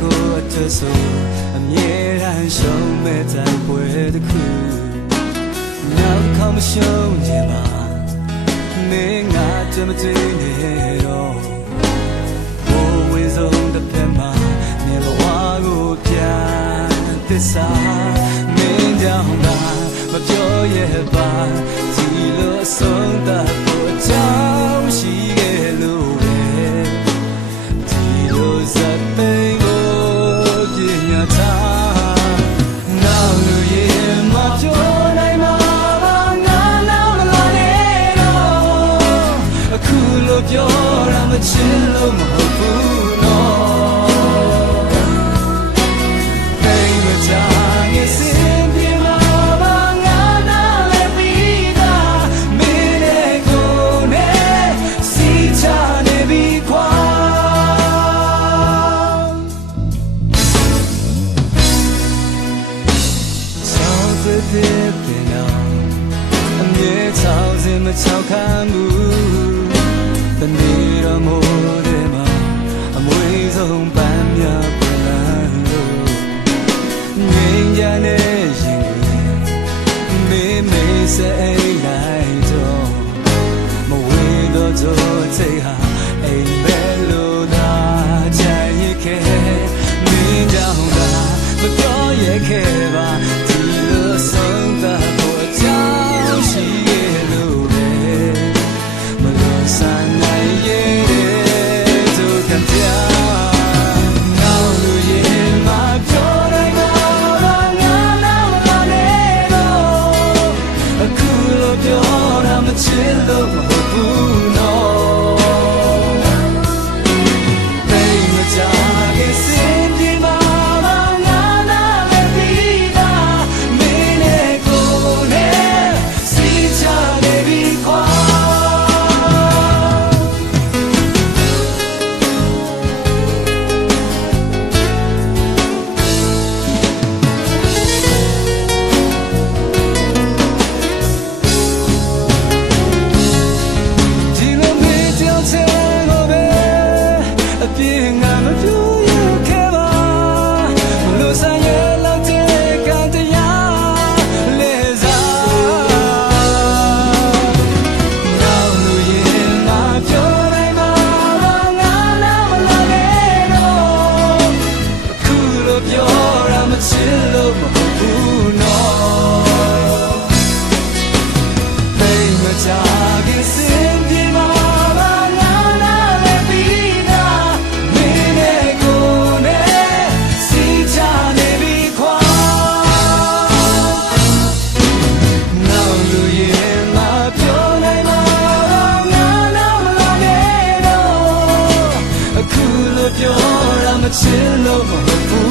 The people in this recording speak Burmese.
ကိုအထဆိုအမြဲတမ်းရှုံးမဲ့တိုင်ပွဲတစ်ခုနောက်ခေါင်းမရှုံးခြင်းပါမင်းငါကြမတွေ့နေတော့ဘိုးဝေဆုံးတစ်ဖက်မှာမြေဘဝကိုပြန်သစ္စာမင်းကြောင့်ငါမပြောရပါဒီလိုအဆုံးသတ်ဖို့ကြောင့်ရှိခဲ့လို့ပဲဒီလိုဇတ်သိမ်းကိုပြညာထားနောက်လူရဲ့မပြောနိုင်မှာပါငါနောက်လာနေတော့အခုလိုပြောရမချင်လို့မဟုတ်ဘူးနော်သိမကြရဲ့စင်ပြေမှာပါငါနားလည်းပြီးသားမင်းနဲ့ကိုယ်နဲ့စီချနေပြီခွာဖြစ်ဖြစ်တော့အမြဲချောင်းစင်မချောက်ခံဘူးတနေ့တော့မိုးတယ်မှာအမွေဆုံးပန်းများပြန်လာလို့ငိမ့်ကြတဲ့ရင်မေးမေးစအိမ်လိုက်တော့မဝေးတော့ကြိုးစိတ်ဟာအိမ်ပဲလို့သာချင်ရခဲ့မင်းကြောင့်သာမပြောရခဲ့ပါဆုံးသတ်ဖို့ကြောင့်ရှိခဲ့လို့ပဲမလို့ဆန်းနိုင်ရဲ့တို့ကပြနောက်လူရဲ့မပြောနိုင်မှာငါနောက်လာနေတော့အခုလိုပြောတာမချစ်လို့မဟုတ်ဘူးနော်သိမကြခဲ့စင်ဒီမှာချစ်လို့မဟုတ်ဘူး